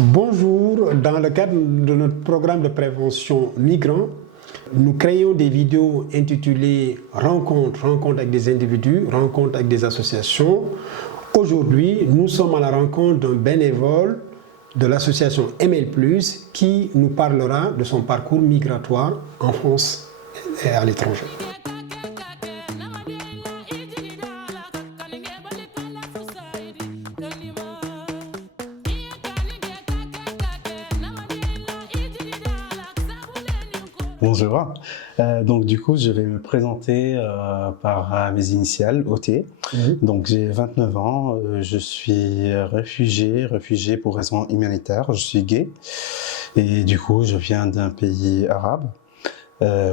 Bonjour, dans le cadre de notre programme de prévention migrants, nous créons des vidéos intitulées rencontres avec des individus, rencontres avec des associations. Aujourd'hui, nous sommes à la rencontre d'un bénévole de l'association ML+, qui nous parlera de son parcours migratoire en France et à l'étranger. Bonjour. Donc du coup, je vais me présenter par mes initiales, OT. Donc j'ai 29 ans, je suis réfugié pour raison humanitaire, je suis gay. Et du coup, je viens d'un pays arabe.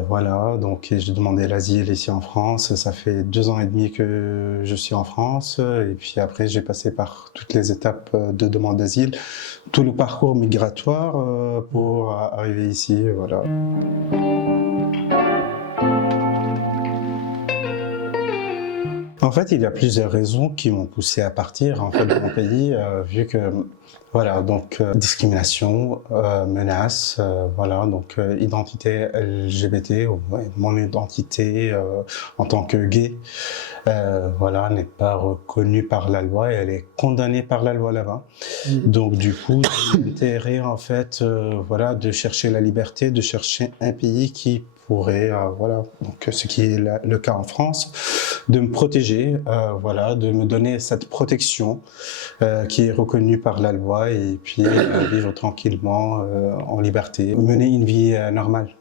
Voilà, donc j'ai demandé l'asile ici en France. Ça fait 2 ans et demi que je suis en France. Et puis après, j'ai passé par toutes les étapes de demande d'asile, tout le parcours migratoire pour arriver ici. Voilà. En fait, il y a plusieurs raisons qui m'ont poussé à partir en fait de mon pays, vu que voilà, donc discrimination, menaces, voilà, donc identité LGBT, mon identité en tant que gay, voilà, n'est pas reconnue par la loi et elle est condamnée par la loi là-bas. Donc du coup, j'ai l'intérêt en fait, voilà, de chercher la liberté, de chercher un pays qui pourrait, voilà, donc ce qui est le cas en France, de me protéger, voilà, de me donner cette protection qui est reconnue par la loi et puis vivre tranquillement en liberté, mener une vie normale.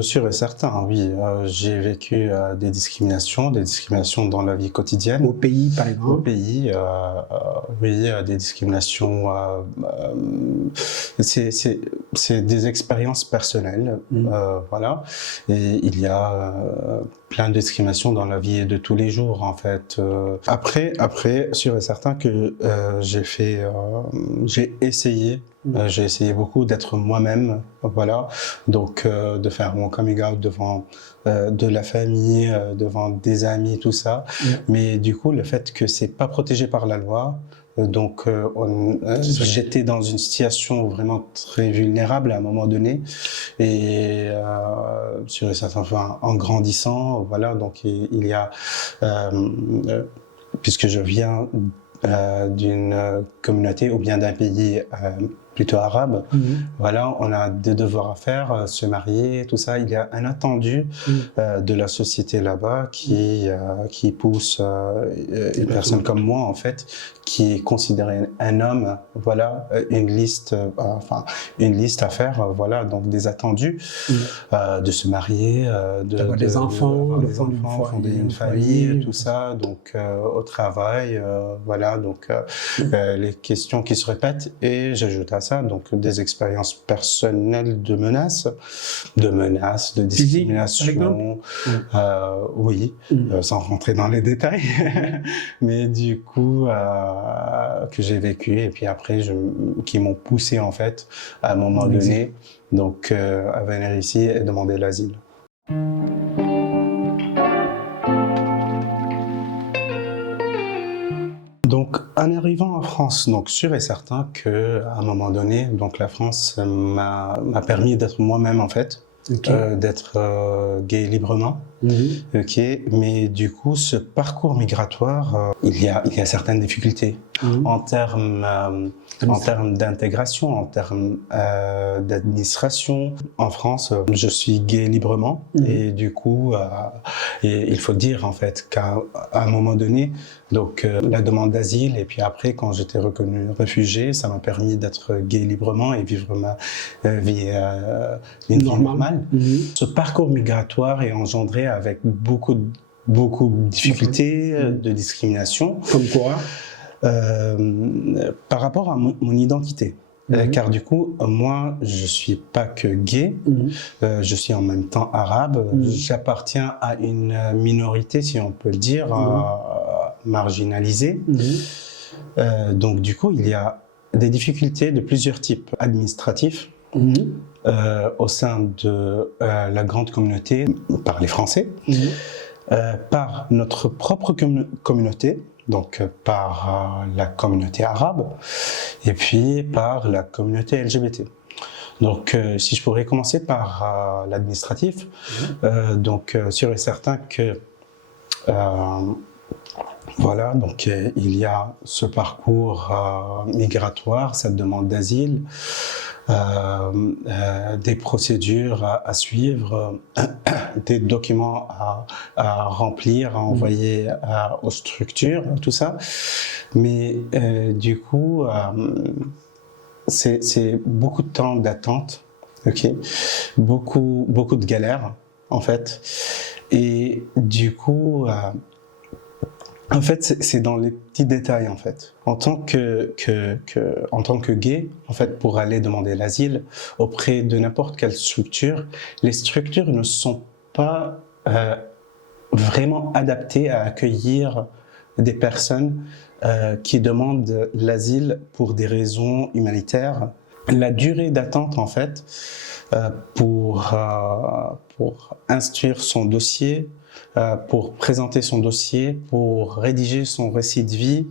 Sûr et certain, oui. J'ai vécu des discriminations dans la vie quotidienne. Au pays, par exemple? Au pays, oui, des discriminations. C'est des expériences personnelles, voilà. Et il y a plein de discriminations dans la vie de tous les jours, en fait. Après, sûr et certain que j'ai essayé beaucoup d'être moi-même, voilà, donc de faire mon coming out devant de la famille, devant des amis, tout ça. Mais du coup, le fait que c'est pas protégé par la loi, donc j'étais dans une situation vraiment très vulnérable à un moment donné, et sur enfin, en grandissant, voilà, donc il y a puisque je viens d'une communauté ou bien d'un pays plutôt arabe, voilà, on a des devoirs à faire, se marier, tout ça. Il y a un attendu de la société là-bas qui pousse une personne comme moi, en fait, qui est considéré un homme, voilà, une liste à faire, voilà, donc des attendus, de se marier, d'avoir des enfants, fonder une famille, tout ça, donc au travail, voilà, donc les questions qui se répètent, et j'ajoute à ça donc des expériences personnelles de menaces, de discrimination, oui, sans rentrer dans les détails, mais du coup que j'ai vécu, et puis après qui m'ont poussé en fait à un moment donné donc à venir ici et demander l'asile. Donc, en arrivant en France, donc sûr et certain que à un moment donné, donc la France m'a permis d'être moi-même en fait, d'être gay librement. Ok, mais du coup, ce parcours migratoire, il y a certaines difficultés en termes d'intégration, en termes d'administration. En France, je suis gay librement, et du coup, il faut dire en fait qu'à un moment donné, donc la demande d'asile, et puis après, quand j'étais reconnu réfugié, ça m'a permis d'être gay librement et vivre ma vie normale. Ce parcours migratoire est engendré avec beaucoup de difficultés, de discrimination. Comme quoi? Par rapport à mon identité. Car du coup, moi, je suis pas que gay, je suis en même temps arabe, j'appartiens à une minorité, si on peut le dire, marginalisée. Donc du coup, il y a des difficultés de plusieurs types administratifs, au sein de la grande communauté par les Français. par notre propre communauté, donc par la communauté arabe, et puis par la communauté LGBT. Donc, si je pourrais commencer par l'administratif, donc sûr et certain que voilà, donc il y a ce parcours migratoire, cette demande d'asile, des procédures à suivre, des documents à remplir, à envoyer aux structures, tout ça. Mais du coup, c'est beaucoup de temps d'attente, ok, beaucoup de galères en fait, et du coup. En fait, c'est dans les petits détails, en fait. En tant que gay, en fait, pour aller demander l'asile auprès de n'importe quelle structure, les structures ne sont pas vraiment adaptées à accueillir des personnes qui demandent l'asile pour des raisons humanitaires. La durée d'attente, en fait, pour instruire son dossier, pour présenter son dossier, pour rédiger son récit de vie,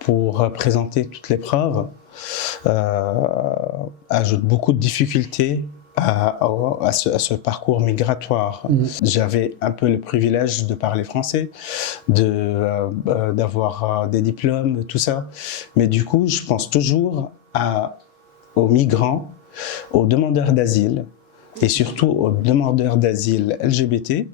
pour présenter toutes les preuves, ajoute beaucoup de difficultés à ce parcours migratoire. J'avais un peu le privilège de parler français, d'avoir des diplômes, tout ça. Mais du coup, je pense toujours aux migrants, aux demandeurs d'asile, et surtout aux demandeurs d'asile LGBT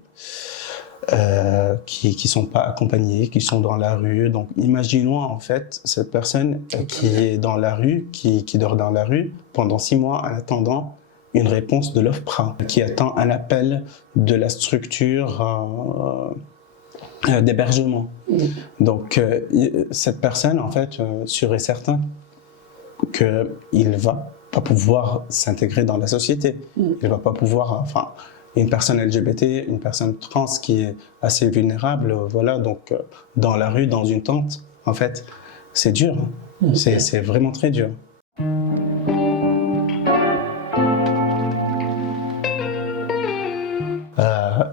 qui sont pas accompagnés, qui sont dans la rue. Donc imaginons en fait cette personne qui est dans la rue, qui dort dans la rue pendant 6 mois en attendant une réponse de l'OFPRA, qui attend un appel de la structure d'hébergement. Donc cette personne en fait sûr et certain qu'il va pas pouvoir s'intégrer dans la société. Il va pas pouvoir, enfin, une personne LGBT, une personne trans qui est assez vulnérable, voilà, donc dans la rue, dans une tente, en fait, c'est dur. C'est vraiment très dur.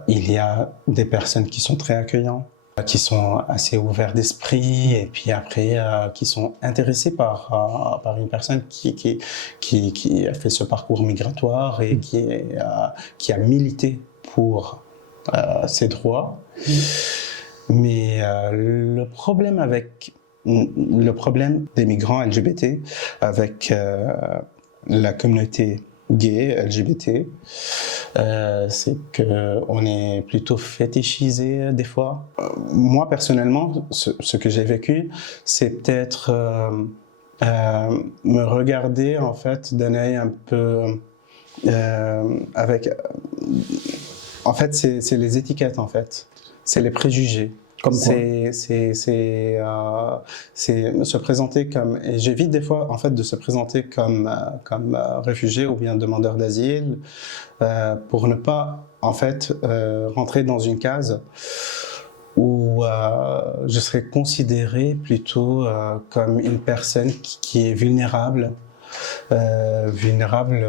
Il y a des personnes qui sont très accueillantes, qui sont assez ouverts d'esprit et puis après qui sont intéressés par une personne qui a fait ce parcours migratoire et qui a milité pour ses droits. Mais le problème des migrants LGBT avec la communauté gay, LGBT, c'est qu'on est plutôt fétichisé des fois. Moi, personnellement, ce que j'ai vécu, c'est peut-être me regarder en fait d'un œil un peu avec... En fait, c'est les étiquettes, en fait. C'est les préjugés. Comme quoi? C'est se présenter comme, et j'évite des fois en fait de se présenter comme réfugié ou bien demandeur d'asile pour ne pas en fait rentrer dans une case où je serais considéré plutôt comme une personne qui est vulnérable. Vulnérable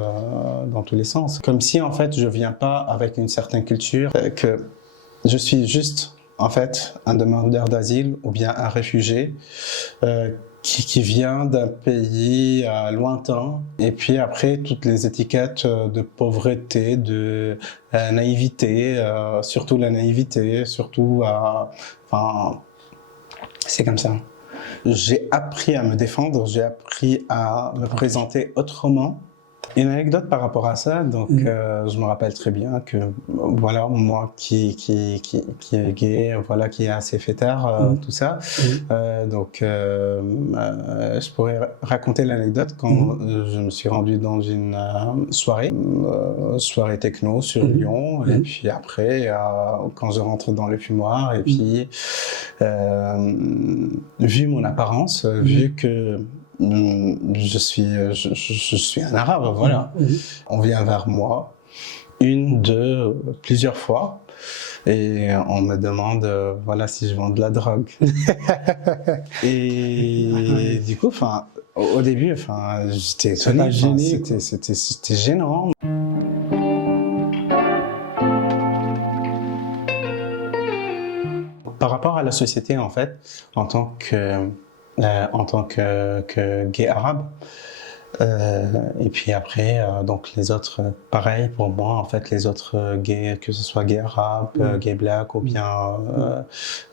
dans tous les sens. Comme si en fait je viens pas avec une certaine culture, que je suis juste en fait un demandeur d'asile ou bien un réfugié qui vient d'un pays lointain, et puis après toutes les étiquettes de pauvreté, de naïveté, surtout la naïveté, surtout enfin c'est comme ça. J'ai appris à me défendre, j'ai appris à me présenter autrement. Une anecdote par rapport à ça, donc je me rappelle très bien que voilà, moi qui est gay, voilà, qui est assez fêtard, tout ça, donc je pourrais raconter l'anecdote quand je me suis rendu dans une soirée techno sur Lyon, et puis après quand je rentre dans le fumoir, et puis vu mon apparence, vu que je suis un arabe, voilà. On vient vers moi, plusieurs fois, et on me demande, voilà, si je vends de la drogue. Et du coup, enfin, au début, enfin, j'étais étonné, c'était gênant. rapport à la société, en fait, en tant que gay arabe. Et puis après, donc les autres, pareil pour moi, en fait, les autres gays, que ce soit gay arabe, gay black ou bien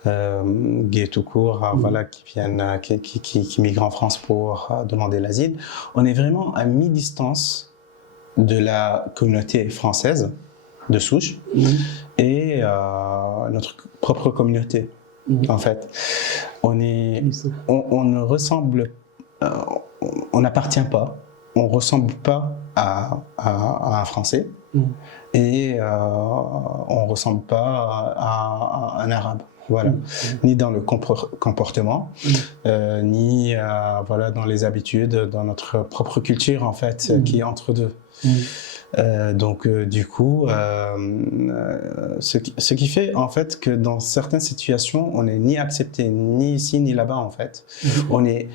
gay tout court, voilà, qui viennent, qui migrent en France pour demander l'asile, on est vraiment à mi-distance de la communauté française de souche et notre propre communauté. En fait, on ne ressemble, on n'appartient pas, on ressemble pas à un Français et on ressemble pas à un Arabe. Voilà, ni dans le comportement, ni voilà, dans les habitudes, dans notre propre culture en fait, qui est entre deux. Donc du coup, ce qui fait en fait que dans certaines situations, on n'est ni accepté ni ici ni là-bas en fait. On n'est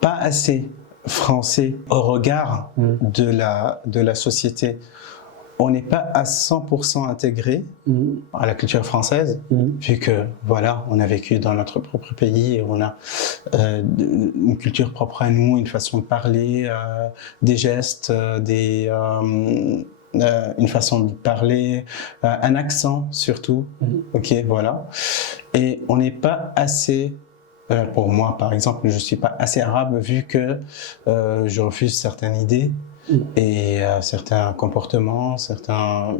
pas assez français au regard de la société. On n'est pas à 100% intégré à la culture française, vu que voilà, on a vécu dans notre propre pays et on a une culture propre à nous, une façon de parler, des gestes, une façon de parler, un accent surtout. Ok, voilà. Et on n'est pas assez. Pour moi, par exemple, je suis pas assez arabe vu que je refuse certaines idées. Et certains comportements,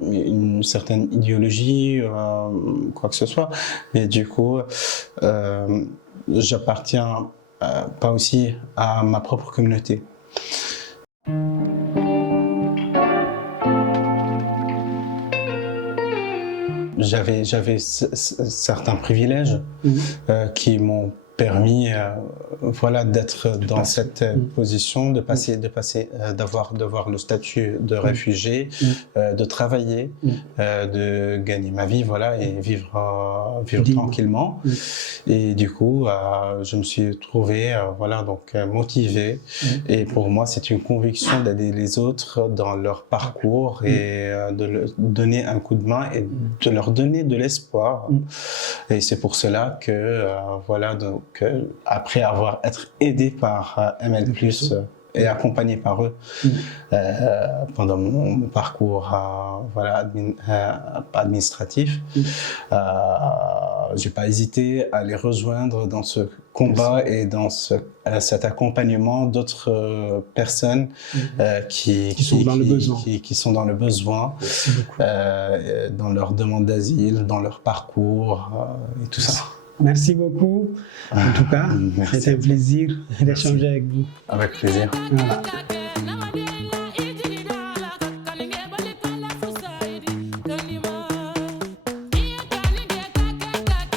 une certaine idéologie, quoi que ce soit. Mais du coup, j'appartiens pas aussi à ma propre communauté. J'avais certains privilèges qui m'ont permis voilà, d'être dans cette position, d'avoir le statut de réfugié, de travailler, de gagner ma vie, voilà, et vivre tranquillement. Et du coup, je me suis trouvé voilà, donc, motivé. Et pour moi, c'est une conviction d'aider les autres dans leur parcours et de leur donner un coup de main et de leur donner de l'espoir. Et c'est pour cela que voilà, donc après avoir été aidé par ML+, et accompagné par eux pendant mon parcours voilà, administratif, j'ai pas hésité à les rejoindre dans ce combat et dans cet accompagnement d'autres personnes qui sont dans le besoin, dans leur demande d'asile, dans leur parcours et tout ça. Merci beaucoup. En tout cas, c'était un plaisir d'échanger avec vous. Avec plaisir. Voilà.